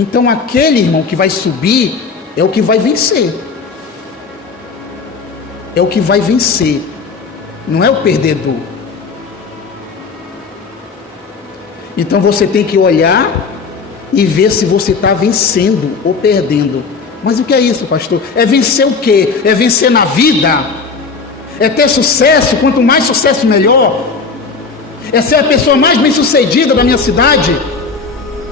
Então aquele irmão que vai subir é o que vai vencer. É o que vai vencer, não é o perdedor. Então você tem que olhar e ver se você está vencendo ou perdendo. Mas o que é isso, pastor? É vencer o quê? É vencer na vida? É ter sucesso? Quanto mais sucesso, melhor? É ser a pessoa mais bem sucedida da minha cidade?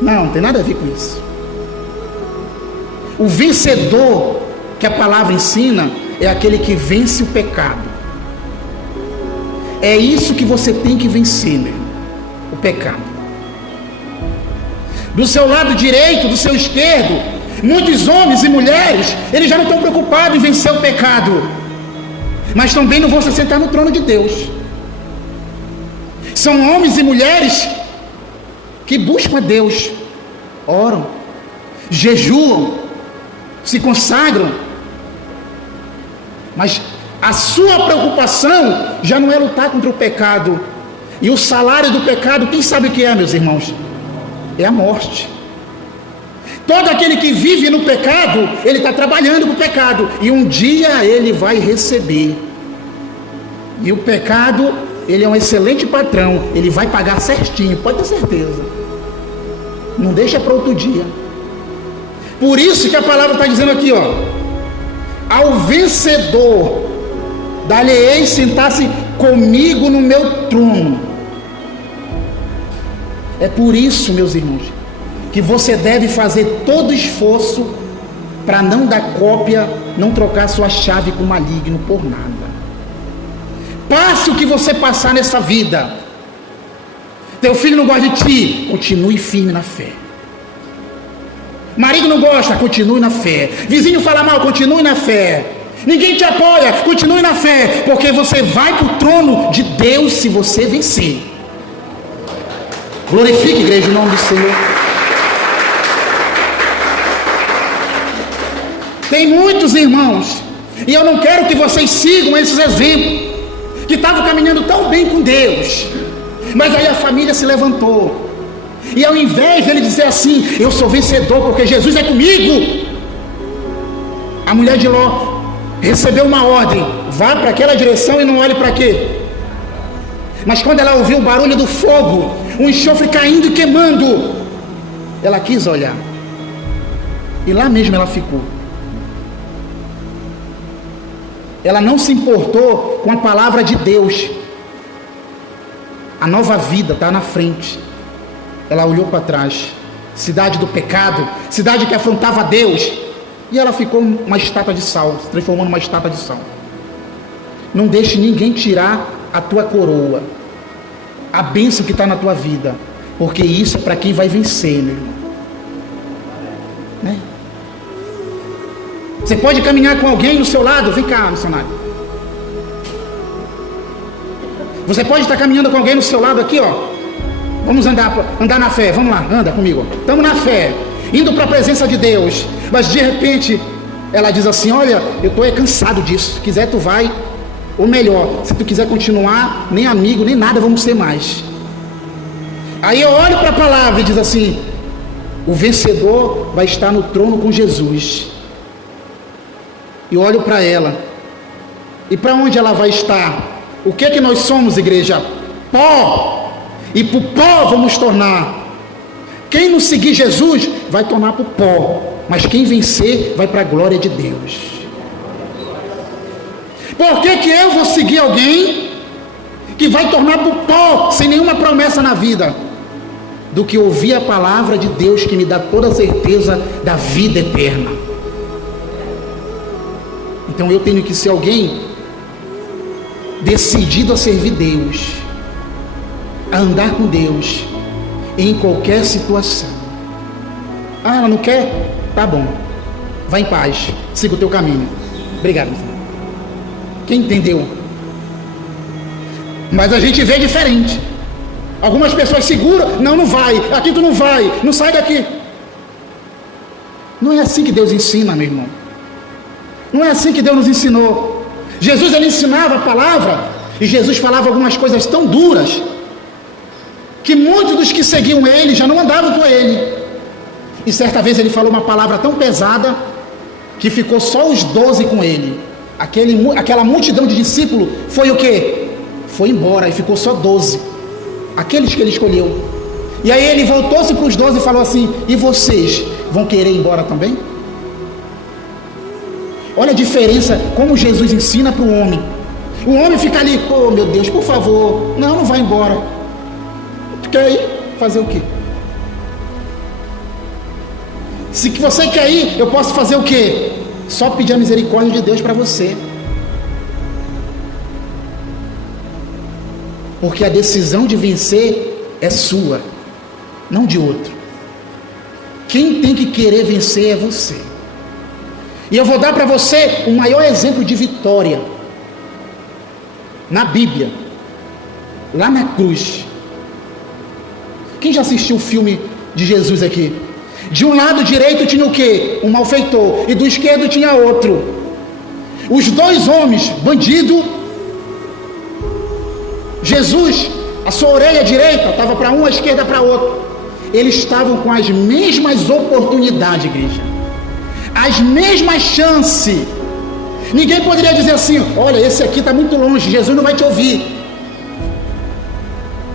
Não tem nada a ver com isso. O vencedor que a palavra ensina é aquele que vence o pecado. É isso que você tem que vencer, meu irmão, o pecado. Do seu lado direito, do seu esquerdo, muitos homens e mulheres, eles já não estão preocupados em vencer o pecado, mas também não vão se sentar no trono de Deus. São homens e mulheres que buscam a Deus, oram, jejuam, se consagram, mas a sua preocupação já não é lutar contra o pecado. E o salário do pecado, quem sabe o que é, meus irmãos? É a morte. Todo aquele que vive no pecado, ele está trabalhando para o pecado, e um dia ele vai receber. E o pecado, ele é um excelente patrão, ele vai pagar certinho, pode ter certeza. Não deixa para outro dia. Por isso que a palavra está dizendo aqui, ó: ao vencedor dar-lhe-ei sentar-se comigo no meu trono. É por isso, meus irmãos, que você deve fazer todo esforço para não dar cópia, não trocar sua chave com o maligno por nada. Passe o que você passar nessa vida. Teu filho não gosta de ti, continue firme na fé. Marido não gosta, continue na fé. Vizinho fala mal, continue na fé. Ninguém te apoia, continue na fé, porque você vai para o trono de Deus se você vencer. Glorifique, igreja, o nome do Senhor. Tem muitos irmãos, e eu não quero que vocês sigam esses exemplos, que estavam caminhando tão bem com Deus, mas aí a família se levantou, e ao invés dele dizer assim: eu sou vencedor porque Jesus é comigo, a mulher de Ló recebeu uma ordem: vá para aquela direção e não olhe para quê? Mas quando ela ouviu o barulho do fogo, o enxofre caindo e queimando, ela quis olhar, e lá mesmo ela ficou. Ela não se importou com a palavra de Deus. A nova vida está na frente. Ela olhou para trás. Cidade do pecado, cidade que afrontava a Deus, e ela ficou uma estátua de sal, se transformou numa estátua de sal. Não deixe ninguém tirar a tua coroa, a bênção que está na tua vida, porque isso é para quem vai vencer, meu irmão, né? Você pode caminhar com alguém do seu lado. Vem cá, missionário. Você pode estar caminhando com alguém do seu lado aqui, ó. Vamos andar na fé. Vamos lá, anda comigo. Estamos na fé, indo para a presença de Deus. Mas de repente ela diz assim: olha, eu estou cansado disso. Se quiser tu vai, ou melhor, se tu quiser continuar, nem amigo, nem nada vamos ser mais. Aí eu olho para a palavra e diz assim: o vencedor vai estar no trono com Jesus. E olho para ela, e para onde ela vai estar? O que é que nós somos, igreja? Pó, e para o pó vamos tornar. Quem não seguir Jesus vai tornar para o pó, mas quem vencer vai para a glória de Deus. Por que eu vou seguir alguém que vai tornar para o pó, sem nenhuma promessa na vida, do que ouvir a palavra de Deus, que me dá toda a certeza da vida eterna? Então eu tenho que ser alguém decidido a servir Deus, a andar com Deus em qualquer situação. Ah, ela não quer? Tá bom, vai em paz, siga o teu caminho. Obrigado. Quem entendeu? Mas a gente vê diferente. Algumas pessoas seguram: não, não vai, aqui tu não vai, não sai daqui. Não é assim que Deus ensina, meu irmão. Não é assim que Deus nos ensinou. Jesus, ele ensinava a palavra, e Jesus falava algumas coisas tão duras, que muitos dos que seguiam ele já não andavam com ele. E certa vez ele falou uma palavra tão pesada que ficou só os 12 com ele. Aquela multidão de discípulos foi o quê? Foi embora e ficou só 12. Aqueles que ele escolheu. E aí ele voltou-se para os 12 e falou assim: e vocês vão querer ir embora também? Olha a diferença, como Jesus ensina para o homem. O homem fica ali, pô, meu Deus, por favor, não vai embora. Tu quer ir? Fazer o quê? Se você quer ir, eu posso fazer o quê? Só pedir a misericórdia de Deus para você. Porque a decisão de vencer é sua, não de outro. Quem tem que querer vencer é você. E eu vou dar para você o maior exemplo de vitória na Bíblia, lá na cruz. Quem já assistiu o filme de Jesus aqui? De um lado direito tinha o quê? Um malfeitor, e do esquerdo tinha outro. Os dois homens, bandido. Jesus, a sua orelha direita estava para um, a esquerda para outro. Eles estavam com as mesmas oportunidades, igreja, as mesmas chances. Ninguém poderia dizer assim: olha, esse aqui está muito longe, Jesus não vai te ouvir.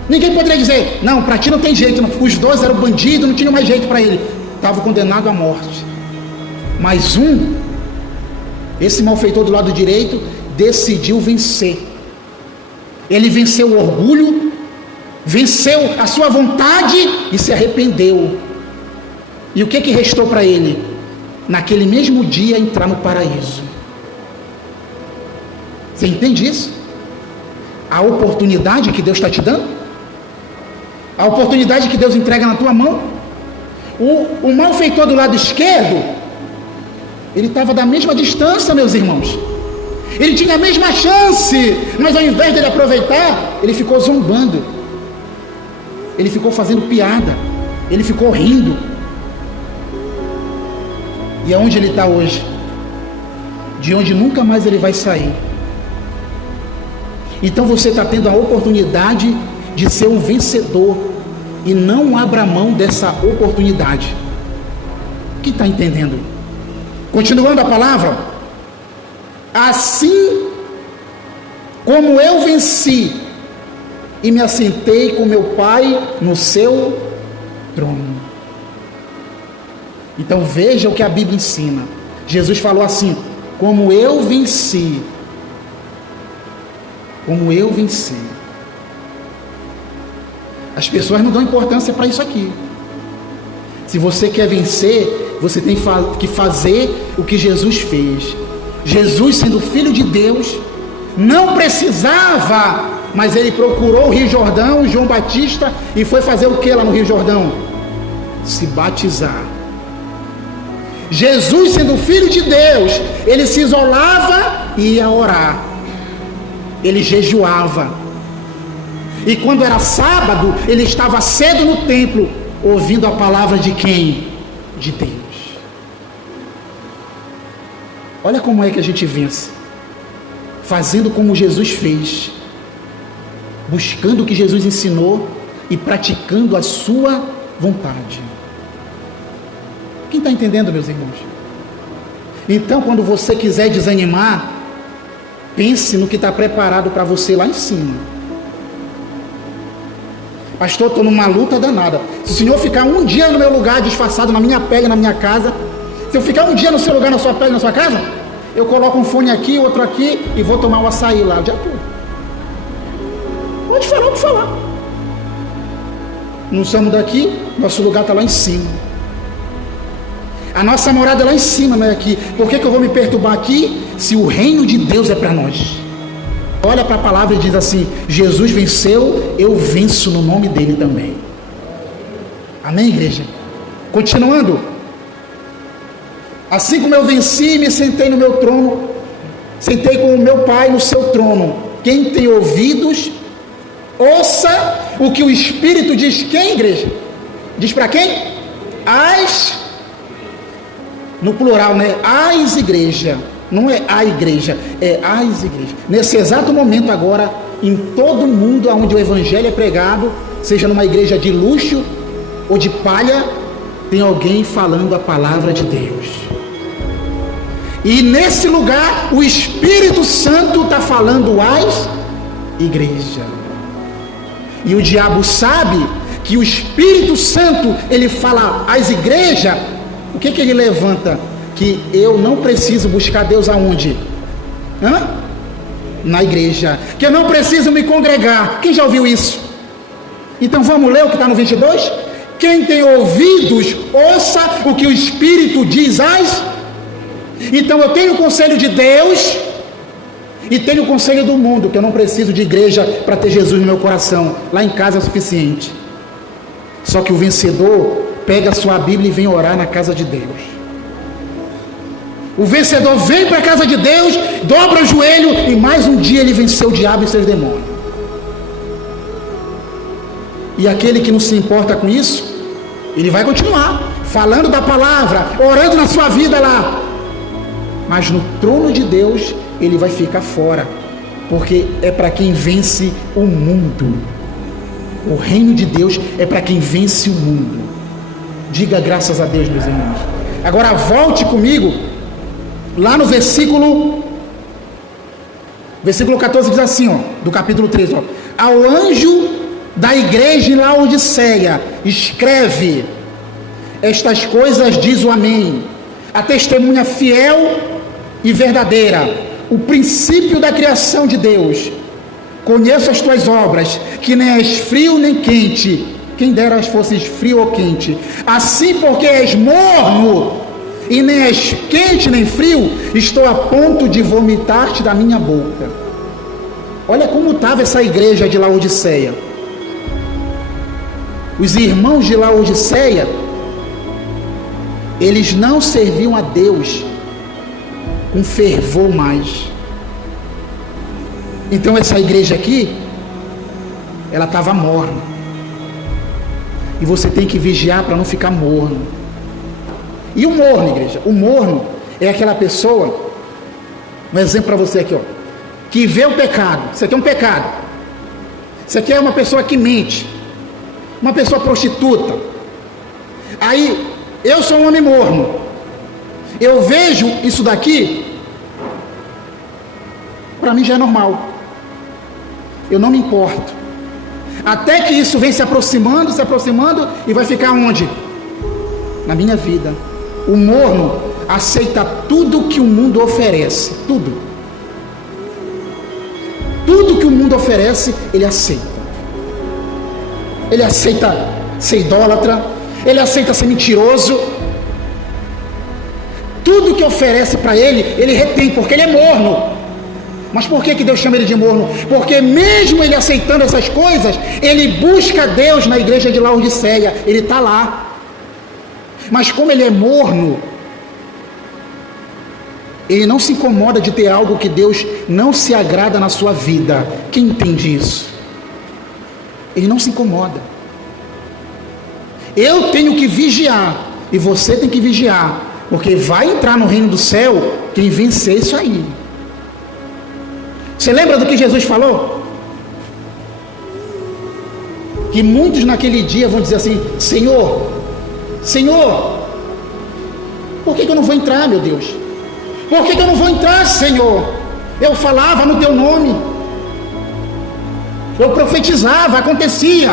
Ninguém poderia dizer: não, para ti não tem jeito não. Os dois eram bandidos, não tinha mais jeito para ele, estava condenado à morte. Mas esse malfeitor do lado direito decidiu vencer. Ele venceu o orgulho, venceu a sua vontade e se arrependeu. E o que restou para ele? Naquele mesmo dia entrar no paraíso. Você entende isso? A oportunidade que Deus está te dando, a oportunidade que Deus entrega na tua mão. O malfeitor do lado esquerdo, ele estava da mesma distância, meus irmãos. Ele tinha a mesma chance, mas ao invés dele aproveitar, ele ficou zombando, ele ficou fazendo piada, ele ficou rindo. E aonde ele está hoje? De onde nunca mais ele vai sair. Então você está tendo a oportunidade de ser um vencedor, e não abra mão dessa oportunidade. Quem está entendendo? Continuando a palavra: assim como eu venci e me assentei com meu Pai no seu trono. Então veja o que a Bíblia ensina. Jesus falou assim: como eu venci. Como eu venci. As pessoas não dão importância para isso aqui. Se você quer vencer, você tem que fazer o que Jesus fez. Jesus, sendo filho de Deus, não precisava, mas ele procurou o Rio Jordão, João Batista, e foi fazer o que lá no Rio Jordão? Se batizar. Jesus, sendo filho de Deus, ele se isolava e ia orar. Ele jejuava. E quando era sábado, ele estava cedo no templo, ouvindo a palavra de quem? De Deus. Olha como é que a gente vence. Fazendo como Jesus fez. Buscando o que Jesus ensinou e praticando a sua vontade. Quem está entendendo, meus irmãos? Então, quando você quiser desanimar, pense no que está preparado para você lá em cima. Pastor, estou numa luta danada. Se o senhor ficar um dia no meu lugar, disfarçado na minha pele, na minha casa, se eu ficar um dia no seu lugar, na sua pele, na sua casa, eu coloco um fone aqui, outro aqui, e vou tomar um açaí lá o dia todo. Pode falar o que falar. Não somos daqui, nosso lugar está lá em cima. A nossa morada é lá em cima, não é aqui. Por que eu vou me perturbar aqui, se o reino de Deus é para nós? Olha para a palavra e diz assim: Jesus venceu, eu venço no nome dele também. Amém, igreja? Continuando. Assim como eu venci e me sentei no meu trono, sentei com o meu Pai no seu trono. Quem tem ouvidos, ouça o que o Espírito diz. Quem, igreja? Diz para quem? No plural, né? As igreja. Não é a igreja, é as igrejas. Nesse exato momento agora, em todo mundo onde o evangelho é pregado, seja numa igreja de luxo ou de palha, tem alguém falando a palavra de Deus. E nesse lugar, o Espírito Santo está falando às igrejas. E o diabo sabe que o Espírito Santo, ele fala às igrejas, o que ele levanta? Que eu não preciso buscar Deus aonde? Na igreja. Que eu não preciso me congregar. Quem já ouviu isso? Então vamos ler o que está no 22? Quem tem ouvidos, ouça o que o Espírito diz às. Então eu tenho o conselho de Deus e tenho o conselho do mundo, que eu não preciso de igreja para ter Jesus no meu coração. Lá em casa é o suficiente. Só que o vencedor pega a sua Bíblia e vem orar na casa de Deus. O vencedor vem para a casa de Deus, dobra o joelho e mais um dia ele venceu o diabo e seus demônios. E aquele que não se importa com isso, ele vai continuar falando da palavra, orando na sua vida lá. Mas no trono de Deus, ele vai ficar fora. Porque é para quem vence o mundo. O reino de Deus é para quem vence o mundo. Diga graças a Deus, meus irmãos. Agora volte comigo, lá no versículo 14 diz assim, do capítulo 3, ao anjo da igreja em Laodiceia, escreve: estas coisas diz o Amém, a testemunha fiel e verdadeira, o princípio da criação de Deus. Conheço as tuas obras, que nem és frio nem quente. Quem dera fosses frio ou quente. Assim, porque és morno e nem és quente nem frio, estou a ponto de vomitar-te da minha boca. Olha como estava essa igreja de Laodiceia. Os irmãos de Laodiceia, eles não serviam a Deus com fervor mais. Então essa igreja aqui, ela estava morna. E você tem que vigiar para não ficar morno. E o morno, igreja? O morno é aquela pessoa, um exemplo para você aqui, que vê o pecado. Isso aqui é um pecado. Isso aqui é uma pessoa que mente, uma pessoa prostituta. Aí, eu sou um homem morno, eu vejo isso daqui, para mim já é normal, eu não me importo, até que isso vem se aproximando e vai ficar onde? Na minha vida. O morno aceita tudo que o mundo oferece, tudo que o mundo oferece, ele aceita. Ele aceita ser idólatra, ele aceita ser mentiroso. Tudo que oferece para ele, ele retém, porque ele é morno. Mas por que Deus chama ele de morno? Porque mesmo ele aceitando essas coisas, ele busca Deus na igreja de Laodiceia, ele está lá. Mas como ele é morno, ele não se incomoda de ter algo que Deus não se agrada na sua vida. Quem entende isso? Ele não se incomoda. Eu tenho que vigiar, e você tem que vigiar, porque vai entrar no reino do céu quem vencer isso aí. Você lembra do que Jesus falou? Que muitos naquele dia vão dizer assim: Senhor, por que eu não vou entrar, meu Deus? Por que eu não vou entrar, Senhor? Eu falava no teu nome, eu profetizava, acontecia,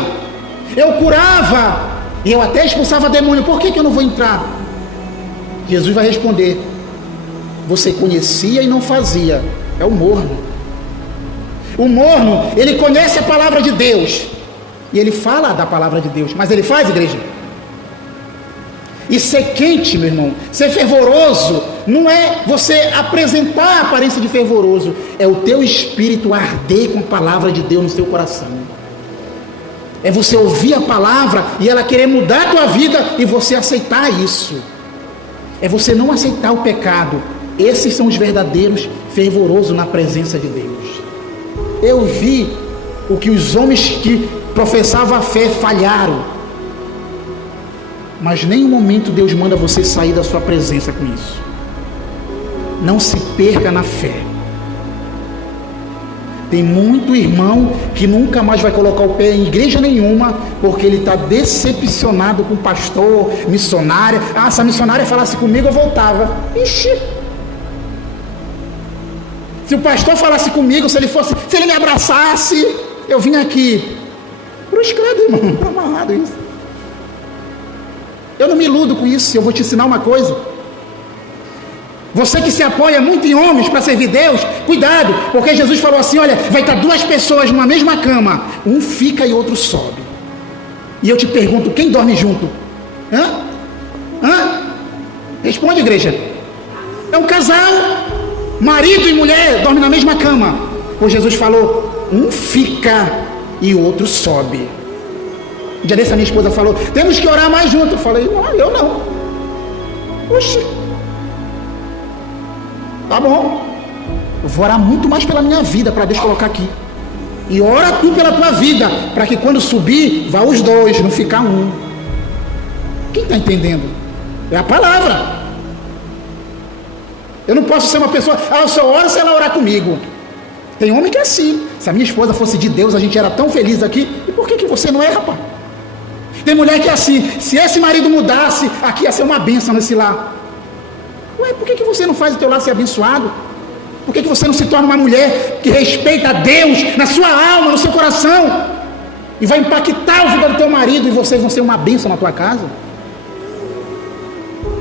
eu curava, e eu até expulsava demônio. Por que eu não vou entrar? Jesus vai responder: você conhecia e não fazia. É o morno. O morno, ele conhece a palavra de Deus e ele fala da palavra de Deus, mas ele faz, igreja? E ser quente, meu irmão, ser fervoroso, não é você apresentar a aparência de fervoroso, é o teu espírito arder com a palavra de Deus no seu coração. É você ouvir a palavra e ela querer mudar a tua vida e você aceitar isso. É você não aceitar o pecado. Esses são os verdadeiros fervorosos na presença de Deus. Eu vi o que os homens que professavam a fé falharam, mas em nenhum momento Deus manda você sair da sua presença com isso. Não se perca na fé. Tem muito irmão que nunca mais vai colocar o pé em igreja nenhuma, porque ele está decepcionado com o pastor, missionária. Ah, se a missionária falasse comigo, eu voltava. Ixi! Se o pastor falasse comigo, se ele me abraçasse, eu vim aqui. Cruz credo, irmão, está amarrado isso. Eu não me iludo com isso, eu vou te ensinar uma coisa. Você que se apoia muito em homens para servir Deus, cuidado, porque Jesus falou assim, olha, vai estar duas pessoas numa mesma cama, um fica e outro sobe. E eu te pergunto, quem dorme junto? Responde, igreja. É um casal, marido e mulher dormem na mesma cama. Pois Jesus falou, um fica e o outro sobe. Um dia desse a minha esposa falou, temos que orar mais junto. Eu falei, eu não. Oxi. Tá bom, eu vou orar muito mais pela minha vida para Deus colocar aqui. E ora tu pela tua vida, para que quando subir, vá os dois, não ficar um. Quem está entendendo? É a palavra. Eu não posso ser uma pessoa, eu só oro se ela orar comigo. Tem homem que é assim. Se a minha esposa fosse de Deus, a gente era tão feliz aqui. E por que você não é, rapaz? Tem mulher que é assim, se esse marido mudasse, aqui ia ser uma bênção nesse lar. Ué, por que você não faz o teu lar ser abençoado? Por que você não se torna uma mulher que respeita a Deus na sua alma, no seu coração? E vai impactar a vida do teu marido e vocês vão ser uma bênção na tua casa?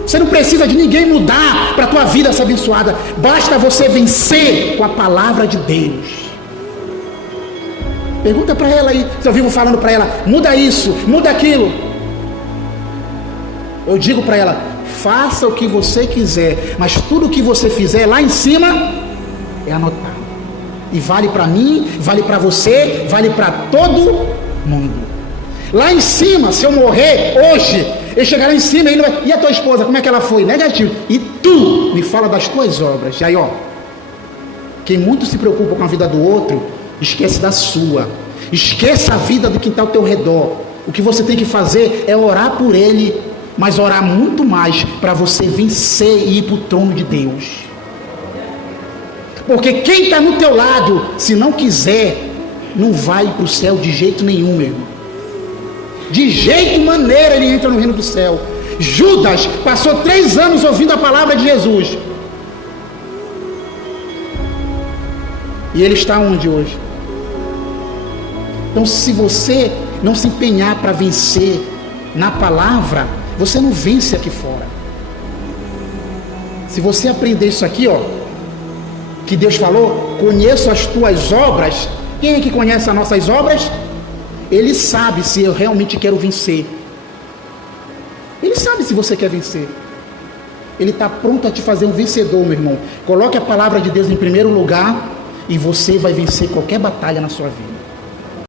Você não precisa de ninguém mudar para a tua vida ser abençoada. Basta você vencer com a palavra de Deus. Pergunta para ela aí, se eu vivo falando para ela, muda isso, muda aquilo. Eu digo para ela, faça o que você quiser, mas tudo o que você fizer lá em cima é anotado. E vale para mim, vale para você, vale para todo mundo. Lá em cima, se eu morrer hoje, eu chegar lá em cima e e a tua esposa, como é que ela foi? Negativo. E tu me fala das tuas obras. E aí, quem muito se preocupa com a vida do outro, esquece da sua. Esqueça a vida do que está ao teu redor. O que você tem que fazer é orar por ele, mas orar muito mais para você vencer e ir para o trono de Deus. Porque quem está no teu lado, se não quiser, não vai para o céu de jeito nenhum, meu irmão. De jeito maneira ele entra no reino do céu. Judas passou 3 anos ouvindo a palavra de Jesus. E ele está onde hoje? Então, se você não se empenhar para vencer na palavra, você não vence aqui fora. Se você aprender isso aqui, que Deus falou, conheço as tuas obras. Quem é que conhece as nossas obras? Ele sabe se eu realmente quero vencer. Ele sabe se você quer vencer. Ele está pronto a te fazer um vencedor, meu irmão. Coloque a palavra de Deus em primeiro lugar e você vai vencer qualquer batalha na sua vida.